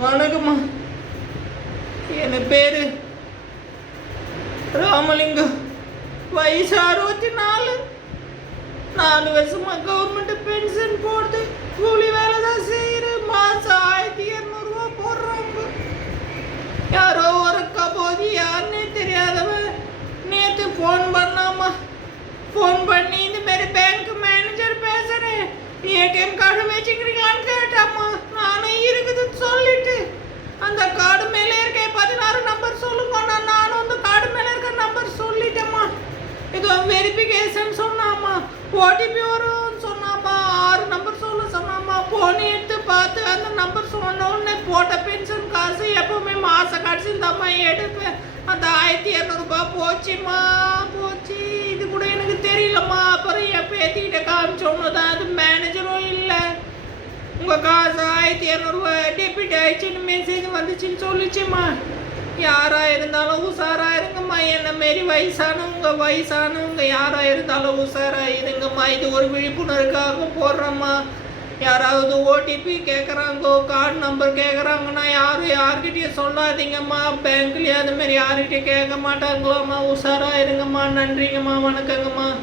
வணக்கம்மா. என் பேர் ராமலிங்கம் வயசு அறுபத்தி நாலு. நாலு வருஷமா கவர்மெண்ட் பென்ஷன் போடுது. கூலி இது வெரிஃபிகேஷன் சொன்னாம்மா. ஓடிபி வரும்னு சொன்னாம்மா. ஆறு நம்பர் சொல்ல சொன்னாம்மா. ஃபோன் எடுத்து பார்த்து அந்த நம்பர் சொன்ன உடனே போட்ட பென்ஷன் காசு எப்பவுமே மாதம் கடைசியில் தாம்மா எடுப்பேன் அந்த ஆயிரத்தி இரநூறுபா போச்சுமா போச்சு. இது கூட எனக்கு தெரியலம்மா. அப்புறம் என் பேத்திக்கிட்ட காமிச்சோன்னு தான் அது மேனேஜரும் இல்லை. உங்கள் காசு ஆயிரத்தி இரநூறுவா டெபிட் ஆயிடுச்சுன்னு மெசேஜ் வந்துச்சுன்னு சொல்லிச்சுமா யாராக இருந்தாலும் உஷாராக இருங்கம்மா. என்ன மாரி வயசானவங்க வயசானவங்க யாராக இருந்தாலும் உஷாரா இருங்கம்மா. இது ஒரு விழிப்புணர்வுக்காக போடுறோம்மா. யாராவது ஓடிபி கேட்குறாங்கோ கார்டு நம்பர் கேட்குறாங்கன்னா யாரும் யார்கிட்டயும் சொல்லாதீங்கம்மா. பேங்க்லேயே அதுமாரி மாதிரி யார்கிட்டயும் கேட்க மாட்டாங்களாம்மா. உஷாராக இருங்கம்மா. நன்றிங்கம்மா. வணக்கங்கம்மா.